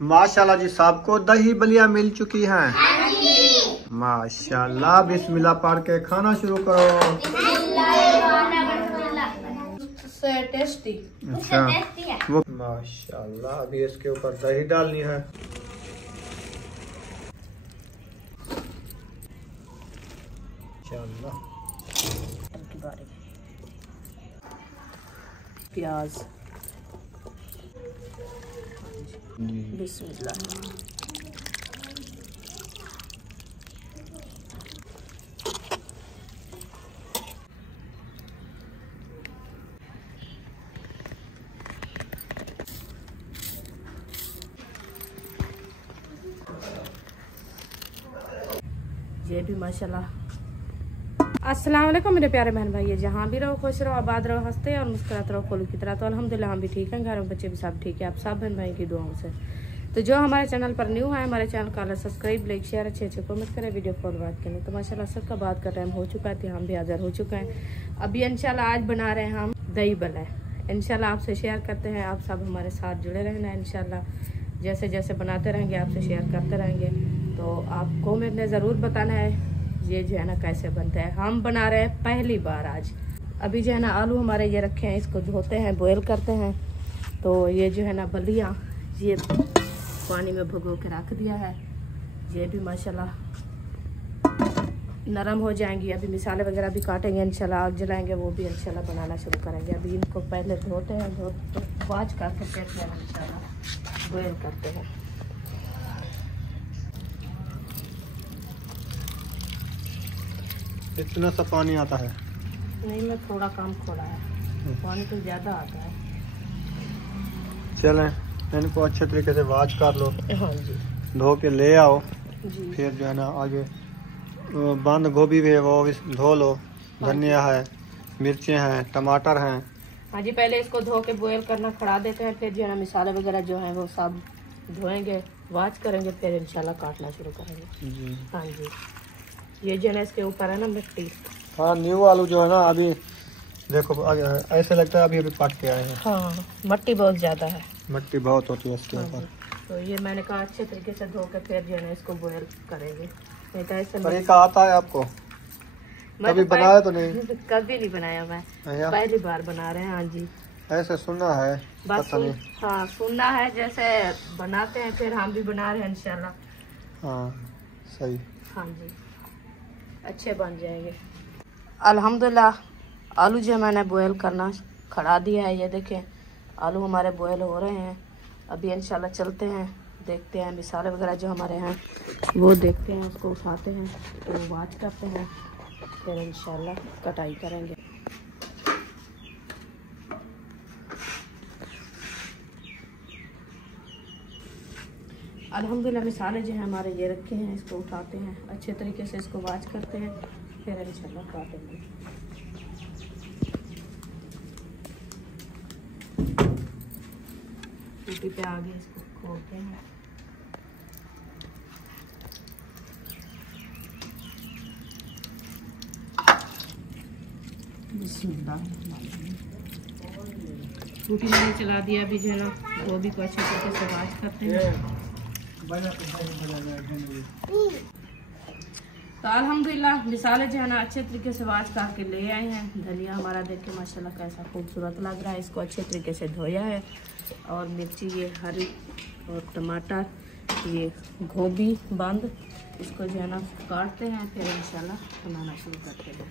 माशाल्लाह जी, सबको दही बलिया मिल चुकी हैं। माशाल्लाह, बिस्मिल्लाह पढ़ के खाना शुरू करो। टेस्टी। अच्छा, वो माशाल्लाह, अभी इसके ऊपर दही डालनी है। प्याज, बिस्मिल्लाह। ये भी माशाल्लाह। अस्सलाम वालेकुम मेरे प्यारे बहन भाई, जहाँ भी रहो खुश रहो, आबाद रहो, हंसते और मुस्कुराते रहो फूलों की तरह। तो अल्हम्दुलिल्लाह हम भी ठीक हैं, घर में बच्चे भी सब ठीक है, आप सब बहन भाई की दुआओं से। तो जो हमारे चैनल पर न्यू है, हमारे चैनल का सब्सक्राइब, लाइक, शेयर, अच्छे कमेंट करें, वीडियो फॉरवर्ड करें। तो माशाल्लाह सबका बात कर रहे हैं, हो चुका है, हम भी हाजिर हो चुके हैं। अभी इंशाल्लाह आज बना रहे हैं हम दही बल्ला। इंशाल्लाह आपसे शेयर करते हैं, आप सब हमारे साथ जुड़े रहना। इंशाल्लाह जैसे जैसे बनाते रहेंगे आपसे शेयर करते रहेंगे। तो आपको मैंने ज़रूर बताना है ये जो है ना कैसे बनता है। हम बना रहे हैं पहली बार आज। अभी जो है ना आलू हमारे ये रखे हैं, इसको धोते हैं, बॉयल करते हैं। तो ये जो है ना बलिया, ये पानी में भिगो के रख दिया है। ये भी माशाल्लाह नरम हो जाएंगी। अभी मिसाले वगैरह भी काटेंगे, इंशाल्लाह आग जलाएंगे, वो भी इंशाल्लाह बनाना शुरू करेंगे। अभी इनको पहले धोते हैं, वाश करके फिर इंशाल्लाह बॉयल करते हैं। इतना सा पानी आता है? नहीं, मैं थोड़ा कम खोला है, पानी तो ज्यादा आता है। चलें, इनको अच्छे तरीके से वाश कर लो। हाँ जी, धो के ले आओ जी। फिर जो है ना आगे बंद गोभी भी है वो भी धो लो, धनिया है, मिर्चें हैं, टमाटर हैं। हाँ जी, पहले इसको धो के बॉयल करना खड़ा देते हैं, फिर जो है ना मिसाले वगैरह जो हैं वो सब धोएंगे, वाश करेंगे, फिर इंशाल्लाह काटना शुरू करेंगे जी। हाँ जी, ये जो है ना इसके ऊपर है ना मिट्टी। हाँ, न्यू आलू जो है ना अभी देखो ऐसे लगता है अभी अभी पक के आए हैं। हाँ, मिट्टी बहुत ज्यादा है, मिट्टी बहुत होती है इसके हाँ ऊपर। तो ये मैंने कहा अच्छे तरीके से धो के फिर जो है ना इसको बॉयल करेंगे। नहीं तो ऐसे तरीका आता है आपको? कभी बनाया तो नहीं? कभी नहीं बनाया मैं, पहली बार बना रहे हैं। हाँ जी, ऐसे सुना है, बस हाँ सुनना है, जैसे बनाते हैं फिर हम भी बना रहे हैं इंशाल्लाह। हाँ सही। हाँ जी, अच्छे बन जाएंगे अल्हम्दुलिल्लाह। आलू जो मैंने बॉयल करना खड़ा दिया है, ये देखें आलू हमारे बॉयल हो रहे हैं। अभी इंशाल्लाह चलते हैं, देखते हैं मिसाले वगैरह जो हमारे हैं वो देखते हैं, उसको उठाते हैं, तो वाश करते हैं, फिर इंशाल्लाह कटाई करेंगे। अल्हम्दुलिल्लाह मिसाले जो हैं हमारे ये रखे हैं, इसको उठाते हैं, अच्छे तरीके से इसको वाश करते हैं, फिर इंशाल्लाह काटेंगे। टूटी पे आगे इसको खोलते हैं। टूटी मैंने चला दिया। अभी जो है ना गोभी को अच्छे तरीके से वाश करते हैं। तो अल्हम्दुलिल्लाह मिसाले जो है ना अच्छे तरीके से वाश करके ले आए हैं। धनिया हमारा देख के माशाल्लाह कैसा खूबसूरत लग रहा है, इसको अच्छे तरीके से धोया है। और मिर्ची ये हरी और टमाटर, ये गोभी बंद, इसको जो है ना काटते हैं, फिर इंशाल्लाह बनाना शुरू करते हैं।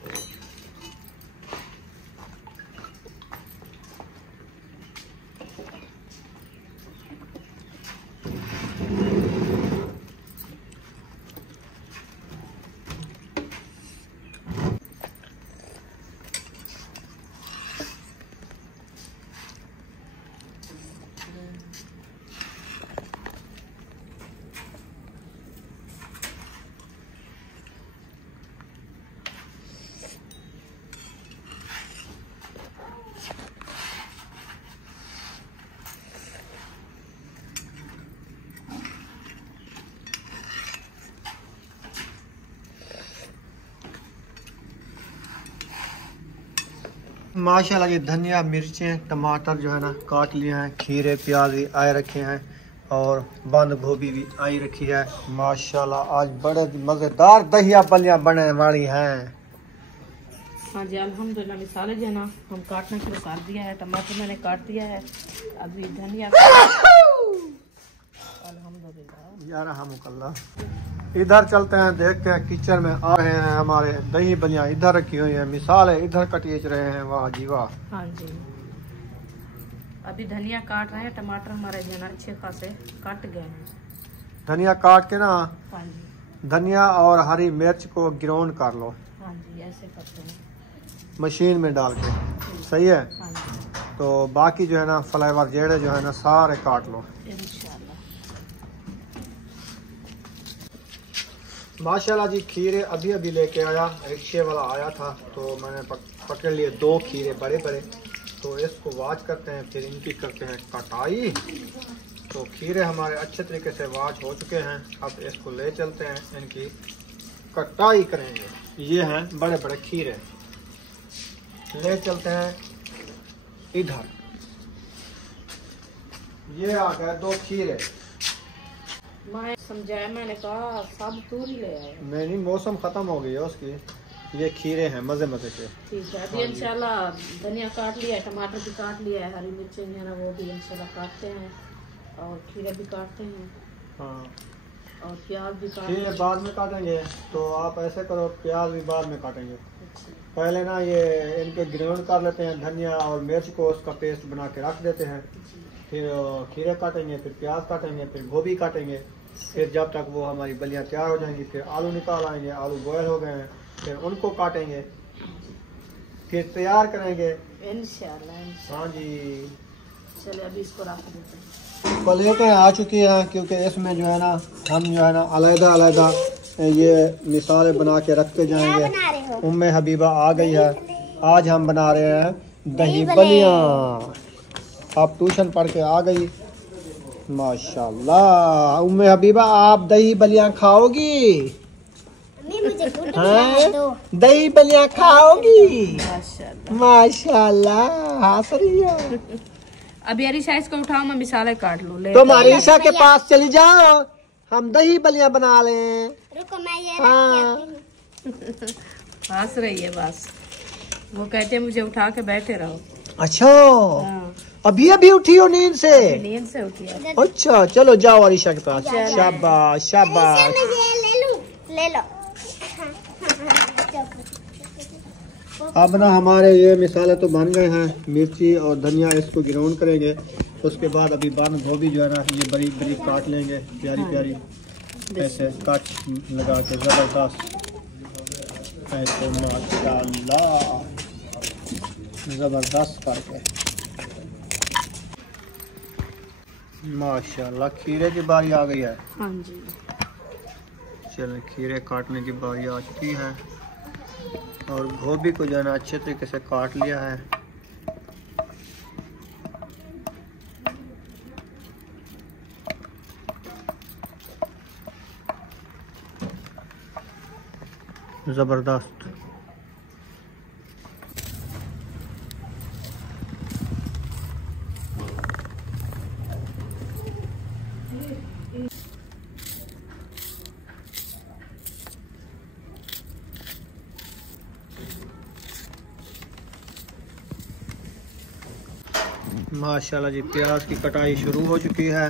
माशाल्लाह ये धनिया, मिर्चें, टमाटर जो है ना काट लिए हैं, खीरे प्याज भी आए रखे हैं, और बंद गोभी भी आई रखी है। माशाल्लाह आज बड़े मजेदार दहिया बलियां बनने वाली हैं। हाँ जी अल्हम्दुलिल्लाह मिसाले जो है ना हम काटना शुरू कर दिया है। टमाटर मैंने काट दिया है, अभी धनिया अल्हम्दुलिल्लाह यार हम इधर चलते हैं, देखते हैं किचन में आ रहे हैं हमारे दही बलियां इधर रखी हुई हैं, मिसाल है इधर कटीच रहे हैं। वाह जी वाह। हाँ जी अभी धनिया काट रहे हैं, टमाटर हमारे जो है ना अच्छे खासे कट गए हैं। धनिया काट के ना, हाँ जी धनिया और हरी मिर्च को ग्राउंड कर लो, हाँ जी ऐसे करते हैं मशीन में डाल के, सही है। हाँ जी तो बाकी जो है ना फ्लेवर जेड़े जो है ना सारे काट लो इंशाल्लाह। माशाल्लाह जी। खीरे अभी अभी लेके आया, रिक्शे वाला आया था तो मैंने पकड़ लिए 2 खीरे बड़े बड़े। तो इसको वाश करते हैं, फिर इनकी करते हैं कटाई। तो खीरे हमारे अच्छे तरीके से वाश हो चुके हैं, अब इसको ले चलते हैं, इनकी कटाई करेंगे। ये हैं बड़े बड़े खीरे, ले चलते हैं इधर। ये आ गए 2 खीरे। मैं समझाया, मैंने कहा सब तू ही ले आया। मैं नहीं, मौसम खत्म हो गई है उसकी। ये खीरे हैं मजे मजे के। ठीक है अभी इंशाल्लाह धनिया काट लिया है, टमाटर भी काट लिया है, हरी मिर्चें जो है ना वो भी इंशाल्लाह काटते हैं और खीरे भी काटते हैं हाँ और प्याज भी खीरे काटते बाद में काटेंगे। तो आप ऐसे करो, प्याज भी बाद में काटेंगे। हैं। पहले ना ये इनके ग्राउंड कर लेते हैं, धनिया और मिर्च को उसका पेस्ट बना के रख देते हैं। फिर खीरे काटेंगे, फिर प्याज काटेंगे, फिर गोभी काटेंगे। फिर जब तक वो हमारी बलियां तैयार हो जाएंगी, फिर आलू निकाल आएंगे। आलू बॉयल हो गए हैं, फिर उनको काटेंगे, फिर तैयार करेंगे इंशाल्लाह। हाँ जी। चलिए अभी इसको रख देते हैं। प्लेटें आ चुकी हैं, क्योंकि इसमें जो है ना हम जो है ना अलग अलग ये मिसालें बना के रखते जाएंगे। उम्मे हबीबा आ गई है, आज हम बना रहे हैं दही बलियां। आप ट्यूशन पढ़ के आ गई, माशाल्लाह। उम्मे हबीबा आप दही बलियां खाओगी? दही बलियां खाओगी? माशाल्लाह माशाल्लाह हंस रही है। अभी अरीशा इसको उठाओ, मैं मिसाले काट लूं। ले तुम अरीशा के पास चली जाओ, हम दही बलियां बना लें। रुको मैं ये हाँ। हंस रही है बस, वो कहते हैं मुझे उठा के बैठे रहो। अच्छा हाँ, अभी अभी उठी हो नींद से? नींद से उठी है। अच्छा चलो जाओ अरीशा के पास। शाबाश शाबाश। मैं ये ले लूं, ले लो। अब ना हमारे ये मिसाले तो बन गए हैं, मिर्ची और धनिया इसको ग्राउंड करेंगे। उसके बाद अभी बंद गोभी जो है ना ये बड़ी बड़ी काट लेंगे, प्यारी प्यारी ऐसे कट लगा के जबरदस्त ऐसे माशाल्लाह जबरदस्त करके। माशाल्लाह खीरे की बारी आ गई है। हाँ जी चलें खीरे काटने की बारी आ चुकी है और गोभी को जो है ना अच्छे तरीके से काट लिया है। जबरदस्त। माशाल्लाह जी प्याज की कटाई शुरू हो चुकी है।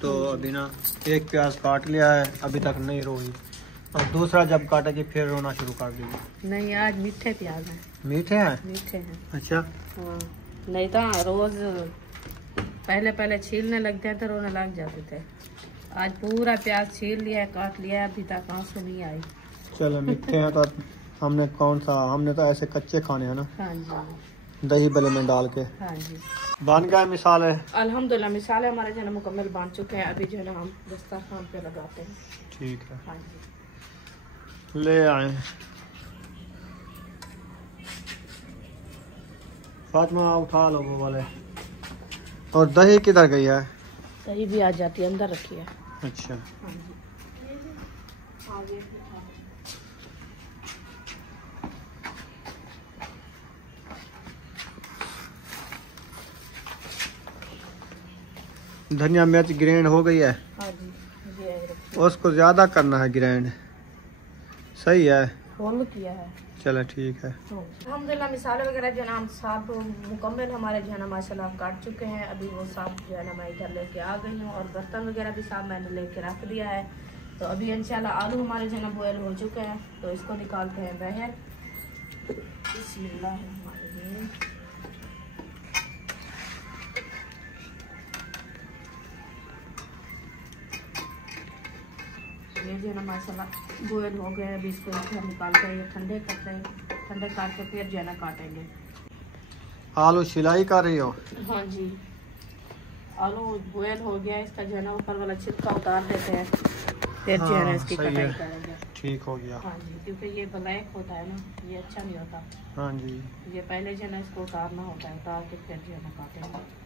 तो अभी ना एक प्याज काट लिया है, अभी तक नहीं रोई, और दूसरा जब काटेगी फिर रोना शुरू कर देगी। नहीं आज मीठे प्याज हैं। मीठे हैं? मीठे हैं अच्छा हाँ, नहीं तो रोज पहले पहले छीलने लगते हैं तो रोने लग जाते थे। आज पूरा प्याज छील लिया है, काट लिया है, अभी तक आंसू नहीं आई। चलो मीठे हैं तो हमने कौन सा, हमने तो ऐसे कच्चे खाने हैं ना, हाँ जी दही बले में डाल के। हाँ जी बन गए मिसाल है। अल्हम्दुलिल्लाह मिसाले हमारे जो है ना मुकम्मल बन चुके हैं। अभी जो है ना हम दस्तरखान पे लगाते हैं। ठीक है हाँ जी ले आए। फातिमा उठा लो वो वाले। और दही किधर गई है? दही भी आ जाती है, अंदर रखी है। अच्छा हाँ जी आगे धनिया मिर्च ग्राइंड हो गई है। हाँ जी, ये उसको ज़्यादा करना है ग्राइंड, सही है, फुल किया है। चलो ठीक है। अल्हम्दुलिल्लाह मिसाले वगैरह जो है ना हम साफ मुकम्मल हमारे जो है ना माशाल्लाह काट चुके हैं। अभी वो साफ जो है ना मैं इधर लेके आ गई हूँ और बर्तन वगैरह भी साफ मैंने लेके रख दिया है। तो अभी इंशाल्लाह आलू हमारे जो है ना बॉयल हो चुके हैं, तो इसको निकालते हैं बाहर। बिस्मिल्लाहिर्रहमानिर्रहीम। ये जो है ना माशाल्लाह बॉयल हो गए। अभी इसको हम निकाल कर ये ठंडे करते हैं, ठंडे करके फिर जो है ना काटेंगे। आलू सिलाई कर रही हो? हाँ जी, आलू बॉयल हो गया, इसका जो है ना ऊपर वाला छिलका उतार देते हैं, फिर जो है ना इसकी कटाई करेंगे। ठीक हो गया। हाँ जी, क्योंकि ये ब्लैक होता है ना, ये अच्छा नहीं होता। हाँ जी, ये पहले जो है ना इसको उतारना होता है, उतार के फिर जो है ना काटेंगे।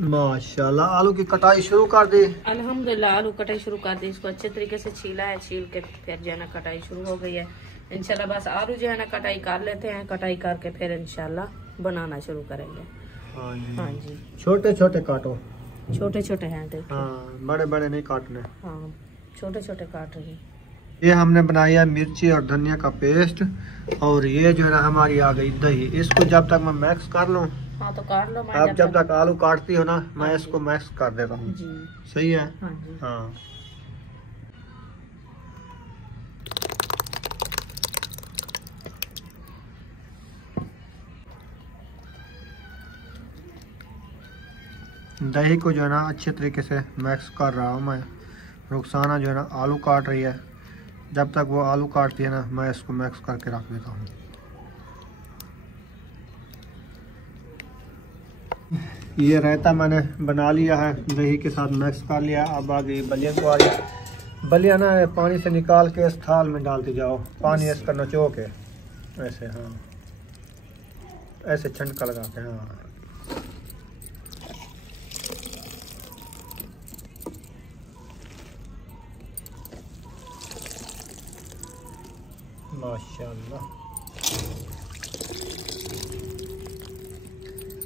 माशाल्लाह आलू की कटाई शुरू कर दी। अल्हम्दुलिल्लाह आलू कटाई शुरू कर दी। इसको अच्छे तरीके से छीला है, छील के फिर जो है ना कटाई शुरू हो गई है। इंशाल्लाह बस आलू जो है ना कटाई कर लेते हैं, कटाई करके फिर इंशाल्लाह बनाना शुरू करेंगे। हाँ जी, हाँ जी, छोटे छोटे काटो। छोटे छोटे हैं देखिए। हाँ, बड़े बड़े नहीं काटने। हाँ, छोटे छोटे काट रही हैं। ये हमने बनाया मिर्ची और धनिया का पेस्ट, और ये जो है ना हमारी आ गई दही। इसको जब तक मैं मिक्स कर लूँ, हाँ तो काट लो। आप जब तक आलू काटती हो ना, मैं इसको मिक्स कर देता हूँ। जी, सही है। हाँ जी। हाँ, दही को जो है ना अच्छे तरीके से मिक्स कर रहा हूँ मैं। रुखसाना जो है ना आलू काट रही है, जब तक वो आलू काटती है ना, मैं इसको मिक्स करके रख देता हूँ। ये रायता मैंने बना लिया है, दही के साथ मिक्स कर लिया। अब आ गई बलिया को आ रही है। बलिया ना पानी से निकाल के इस थाल में डालते जाओ, पानी इसका नचो के ऐसे। हाँ, ऐसे छंटका लगा के। हाँ, माशाल्लाह।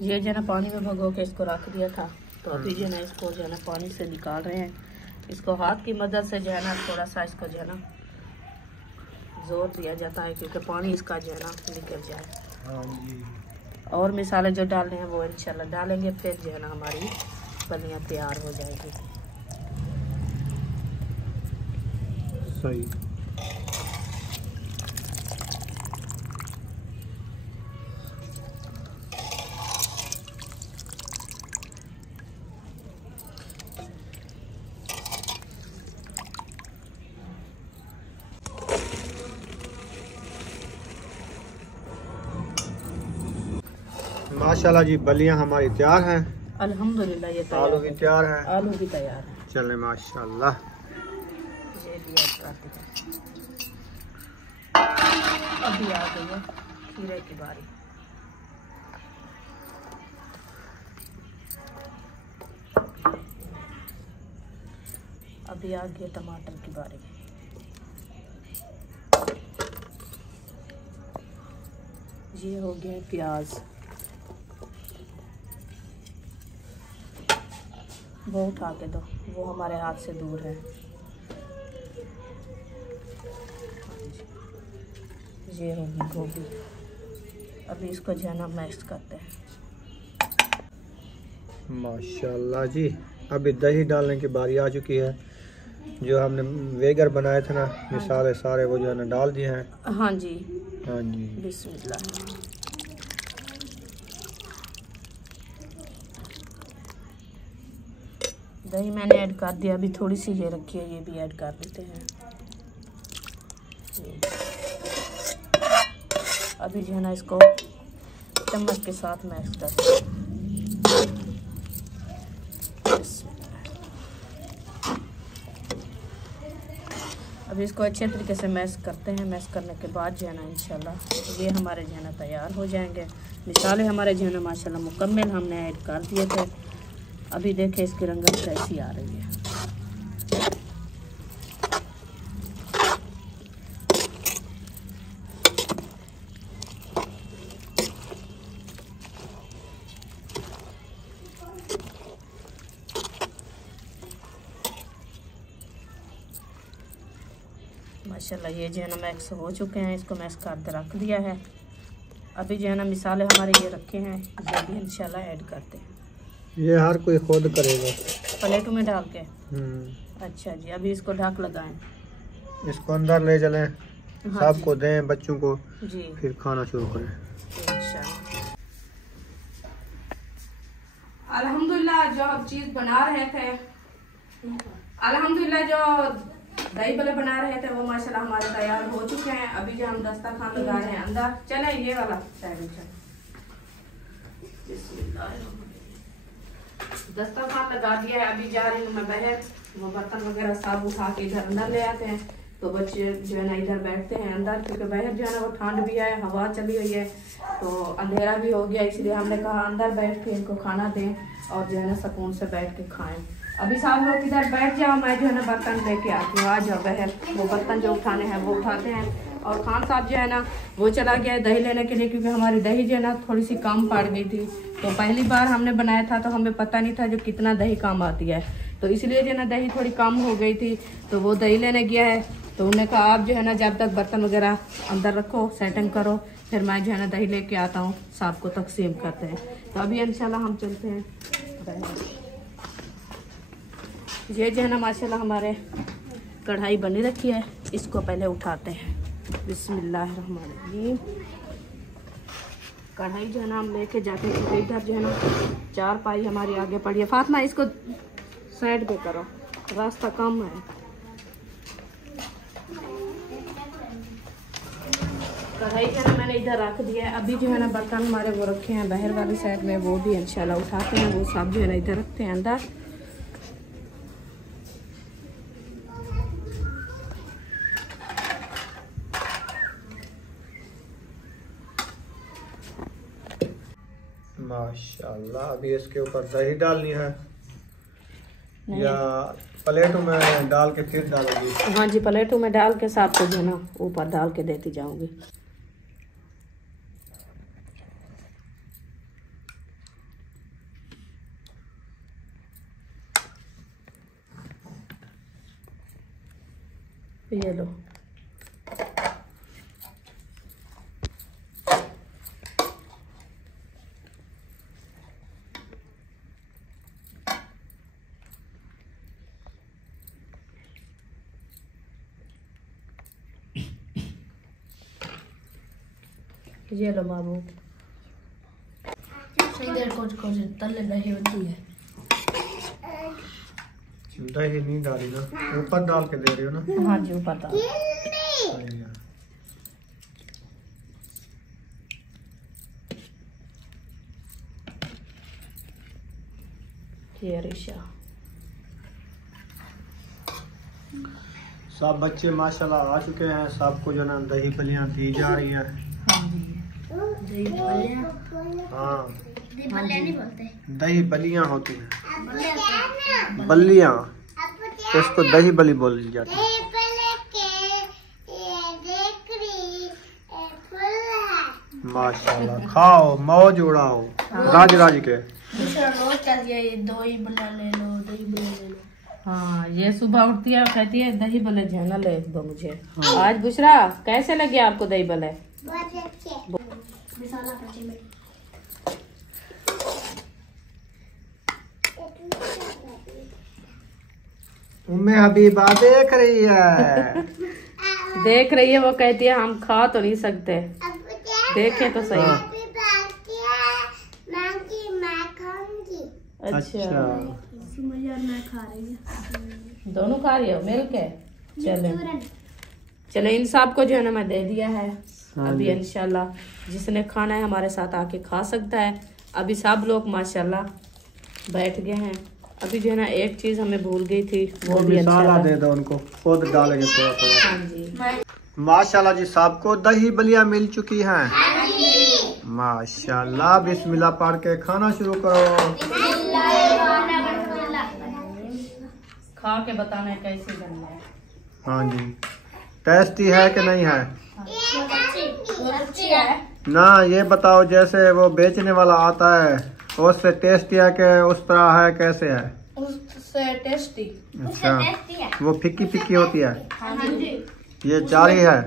ये जो है ना पानी में भगो के इसको रख दिया था, तो अभी जो है ना इसको जो है ना पानी से निकाल रहे हैं। इसको हाथ की मदद से जो है ना थोड़ा सा इसको जो है ना जोर दिया जाता है, क्योंकि पानी इसका जो है ना निकल जाए। हाँ जी, और मिसाले जो डालने हैं वो इंशाल्लाह डालेंगे, फिर जो है ना हमारी बलियाँ तैयार हो जाएगी। सही। माशाल्लाह जी, बलियां हमारी तैयार हैं। अल्हम्दुलिल्लाह ये आलू भी तैयार है। आलू भी तैयार है। चले माशाल्लाह। ये भी ऐड कर दिया। अभी आ गई है खीरे की बारी। अभी आ गई टमाटर की बारी। ये हो गया प्याज, वो उठा के दो, वो हमारे हाथ से दूर है। ये होगी गोभी। अभी इसको जो है ना मिक्स करते हैं। माशाल्लाह जी, अभी दही डालने की बारी आ चुकी है। जो हमने वेगर बनाए थे ना, मिसाले सारे वो जो है ना डाल दिए हैं। हाँ जी, हाँ जी, बिस्मिल्लाह। दही मैंने ऐड कर दिया, अभी थोड़ी सी ये रखी है, ये भी ऐड कर देते हैं। अभी जो है ना इसको चम्मच के साथ मिक्स करते हैं। अभी इसको अच्छे तरीके से मैश करते हैं। मैश करने के बाद जो है ना इंशाल्लाह ये हमारे जो है ना तैयार हो जाएंगे। मिसाले हमारे जो है ना माशाल्लाह मुकम्मल हमने ऐड कर दिए थे। अभी देखें इसकी रंगत कैसी आ रही है। माशाल्लाह ये जो है ना मैक्स हो चुके हैं, इसको मैक्स कर रख दिया है। अभी जो है ना मिसाले हमारे ये रखे हैं, ये भी इंशाल्लाह ऐड करते हैं। ये हर कोई खुद करेगा प्लेटों में डाल के। अच्छा जी, अभी इसको ढक लगाएं, इसको अंदर ले चलें, हाँ सबको दें बच्चों को, जी फिर खाना शुरू करें। इंशाल्लाह। अल्हम्दुलिल्लाह जो हम चीज़ बना रहे थे, अल्हम्दुलिल्लाह जो दही बल्ले बना रहे थे वो माशाल्लाह हमारे तैयार हो चुके हैं। अभी जो हम दस्तरखान लगा रहे हैं अंदर, चले ये वाला साइड में चले। दस्तरखान लगा दिया है, अभी जा रही हूँ मैं बाहर, वो बर्तन वगैरह सब उठा के इधर अंदर ले आते हैं। तो बच्चे जो है ना इधर बैठते हैं अंदर, क्योंकि बाहर जो है ना वो ठंड भी है, हवा चली हुई है, तो अंधेरा भी हो गया, इसलिए हमने कहा अंदर बैठ के इनको खाना दें और जो है ना सुकून से बैठ के खाएं। अभी सब लोग इधर बैठ जाओ, मैं जो है ना बर्तन लेके आती हूँ, आ जाओ बाहर। वो बर्तन जो उठाने हैं वो उठाते हैं। और खान साहब जो है ना वो चला गया है दही लेने के लिए, क्योंकि हमारी दही जो है ना थोड़ी सी कम पड़ गई थी। तो पहली बार हमने बनाया था तो हमें पता नहीं था जो कितना दही कम आती है, तो इसलिए जो है ना दही थोड़ी कम हो गई थी, तो वो दही लेने गया है। तो उन्होंने कहा आप जो है ना जब तक बर्तन वगैरह अंदर रखो, सेटिंग करो, फिर मैं जो है ना दही लेके आता हूँ, साहब को तकसीम करते हैं। तो अभी इंशाल्लाह हम चलते हैं। ये जो है ना माशाल्लाह हमारे कढ़ाई बनी रखी है, इसको पहले उठाते हैं। बिस्मिल्लाहिर्रहमानिर्रहीम। कढ़ाई जो है ना हम लेके जाते हैं, इधर जो है ना 4 पाई हमारी आगे पड़ी है। फातिमा इसको साइड पे करो, रास्ता कम है। कढ़ाई जो है ना मैंने इधर रख दिया है। अभी जो है ना बर्तन हमारे वो रखे हैं बाहर वाली साइड में, वो भी इंशाल्लाह उठाते हैं, वो सब जो है ना इधर रखते हैं अंदर। माशाल्लाह। अभी इसके ऊपर दही डालनी है या प्लेटों में डाल के फिर डालोगी? हाँ जी, प्लेटों में डाल के साथ को जो है ना ऊपर डाल के देती जाऊंगी। ये लो, ये लो बाबू। कुछ तले दही होती है, दही नहीं डाली ना, ऊपर डाल के दे रही हो ना? हाँ जी ऊपर डाल। ये रिशा। सब बच्चे माशाल्लाह आ चुके हैं, सबको जो ना दही बलियां दी जा रही है। हाँ, दही बलियां होती हैं, बलियां, इसको दही बली बोली जाती है। माशाल्लाह, खाओ मौज उड़ाओ, राज राज के। हाँ, ये सुबह उठती है कहती है दही बल्ले जाना ले दो मुझे। हाँ। आज बुशरा कैसे लगे आपको दही बल्ले? उम्मे हबीबा देख रही है। देख रही है, वो कहती है हम खा तो नहीं सकते, देखे तो सही। हाँ। अच्छा, दोनों खा रही हो मिल के? चलो इन सब को जो है ना मैं दे दिया है। अभी इंशाल्लाह जिसने खाना है हमारे साथ आके खा सकता है। अभी सब लोग माशाल्लाह बैठ गए हैं। अभी जो है ना एक चीज हमें भूल गई थी, वो भी इंशाल्लाह दे दो उनको, खुद डालेंगे थोड़ा थोड़ा। हाँ जी माशाल्लाह जी, सबको दही बलियां मिल चुकी हैं। माशाल्लाह, बिस्मिल्लाह पढ़ के खाना शुरू करो। खा के बताना है कैसे बनना है। हाँ जी, टेस्टी है कि नहीं है? अच्छी है ना, ये बताओ जैसे वो बेचने वाला आता है उससे टेस्टी है कि उस तरह है, कैसे है? उससे टेस्टी। अच्छा, वो फिक्की फिक्की होती है? हाँ जी। ये 4 ही है।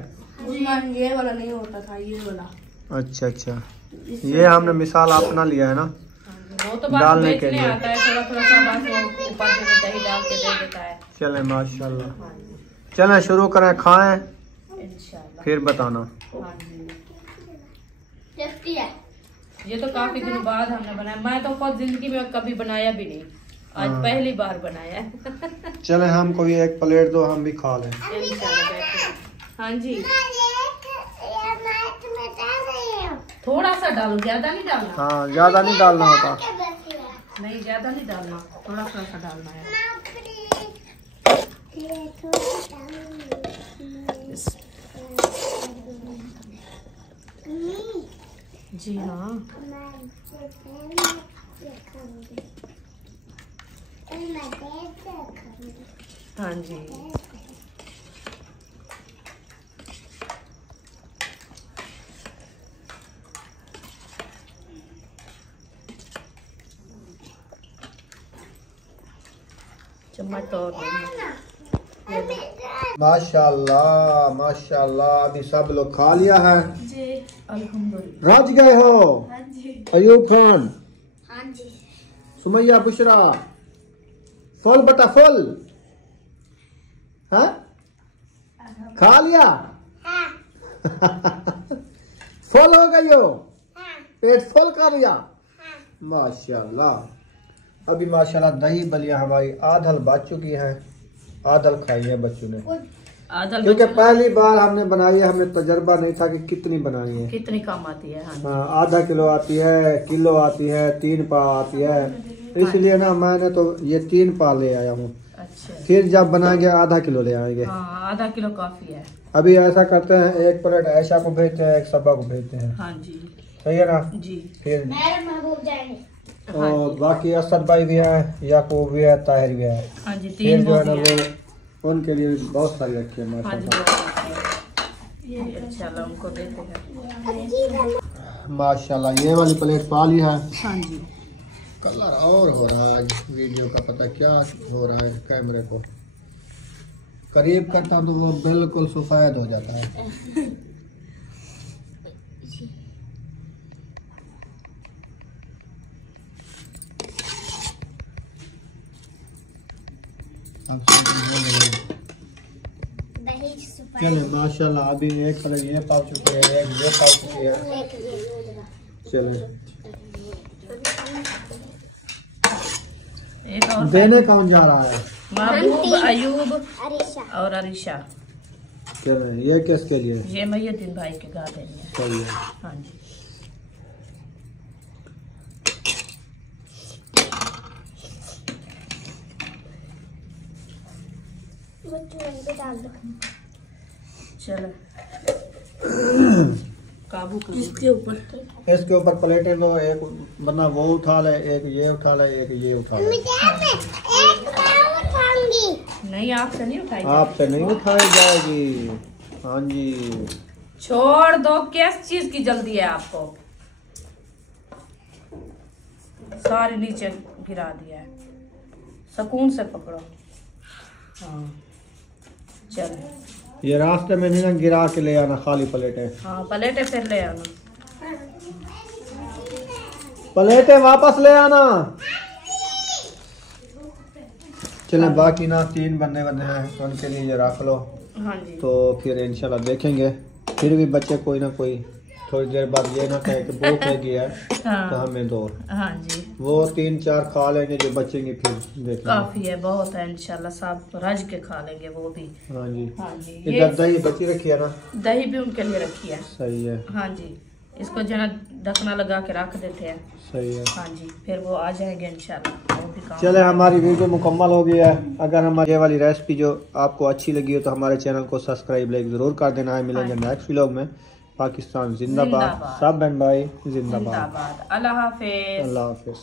ये वाला नहीं होता था, ये वाला। अच्छा अच्छा, ये हमने मिसाल अपना लिया है ना, वो तो डालने के लिए आता है, थोड़ा थोड़ा सा बस वो ऊपर से दही डाल के दे देता है। चले माशाल्लाह, चलें शुरू करें, खाएं इंशाल्लाह, फिर बताना। हाँ जी। टेस्टी है। ये तो काफी दिनों बाद हमने बनाया, मैं तो खुद जिंदगी में कभी बनाया भी नहीं, आज पहली बार बनाया है। चलें हमको भी एक प्लेट दो, हम भी खा लें। इंशाल्लाह बैठे। हाँ जी, ये थोड़ा सा डालो, ज्यादा नहीं डालना। हाँ ज्यादा नहीं डालना होता। नहीं ज्यादा नहीं डालना, थोड़ा सा डालना है। जी हाँ, हाँ जी। चम्मच और माशाल्लाह माशाल्लाह, अभी सब लोग खा लिया है। जी अल्हम्दुलिल्लाह। राज गए हो? हाँ जी। अयूब खान, हाँ जी। सुमैया, बुशरा, फल बटा फल, हाँ खा लिया? हाँ फल हो गई हो, हाँ पेट फुल कर लिया। हाँ। माशाल्लाह। अभी माशाल्लाह दही बलिया हमारी आधल बच चुकी है, आधल खाई है बच्चों ने, क्योंकि पहली बार हमने बनाई है, हमें तजर्बा नहीं था कि कितनी बनानी है। कितनी कम आती है? हाँ, आधा किलो आती है, किलो आती है, 3 पा आती है, इसलिए ना मैंने तो ये 3 पा ले आया हूँ। अच्छा, फिर जब बनाएंगे आधा किलो ले आएंगे। हाँ आधा किलो काफी है। अभी ऐसा करते हैं, एक प्लेट ऐशा को भेजते हैं, एक सबा को भेजते हैं। हाँ जी, सही है ना? जी। फिर मेरे महबूब जाएंगे। और बाकी असद भाई भी है, याकूब भी है, ताहिर भी है। हाँ जी, फिर 3 जो है ना बोतल वो उनके लिए बहुत सारी रखी है हाँ जी, माशाल्लाह। ये इंशाल्लाह उनको देते हैं। माशाल्लाह ये वाली प्लेट पा ली है। हाँ जी। कलर और हो रहा है आज, वीडियो का पता क्या हो रहा है, कैमरे को करीब करता हूँ तो वो बिल्कुल सफेद हो जाता है। दही सुपारी। चले माशाल्लाह, अभी एक प्लेट ये पा चुकी है, एक ये पा चुकी है। चले एक और देने कौन जा रहा है? महबूब, अयूब अरीशा। और अरीशा। चले ये किसके लिए? ये मैयदीन भाई के गा देंगे। सही है। हाँ जी। डाल दो। चलो काबू करो इसके ऊपर। इसके ऊपर प्लेटें दो, एक वरना वो उठा ले, एक ये उठा ले, एक ये उठा ले। एक मैं उठाऊंगी। नहीं, आपसे नहीं उठाई आपसे नहीं उठाई जाएगी। हाँ जी, छोड़ दो, किस चीज की जल्दी है आपको? सारी नीचे गिरा दिया है, सुकून से पकड़ो। हाँ चलो, ये रास्ते में नहीं ना गिरा के ले आना खाली प्लेटें। हाँ प्लेटें फिर ले आना। प्लेटें वापस ले आना। चले बाकी ना 3 बनने हैं, उनके लिए ये रख लो। हाँ जी। तो फिर इंशाल्लाह देखेंगे। फिर भी बच्चे कोई ना कोई थोड़ी देर बाद ये ना कहे कि भूख लगी है हाँ। तो हमें दो। हाँ जी, वो 3-4 खा लेंगे, जो बचेंगे फिर देखेंगे। काफी है, बहुत है, इंशाल्लाह सब रज के खा लेंगे वो भी। हाँ जी। हाँ जी, इधर दही बची रखी है ना? दही भी उनके लिए रखी है। सही है। हाँ जी, इसको जो है ढकना लगा के रख देते हैं। सही है। हाँ जी, फिर वो आ जाएंगे इंशाल्लाह। वो भी काम चले हमारी वीडियो मुकम्मल हो गई है। अगर हमारी ये वाली रेसिपी जो आपको अच्छी लगी हो तो हमारे चैनल को सब्सक्राइब लाइक जरूर कर देना है। मिलेंगे नेक्स्ट व्लॉग में। पाकिस्तान जिंदाबाद, सब बहन भाई जिंदाबाद। जिंदाबाद। अल्लाह हाफिज। अल्लाह हाफिज।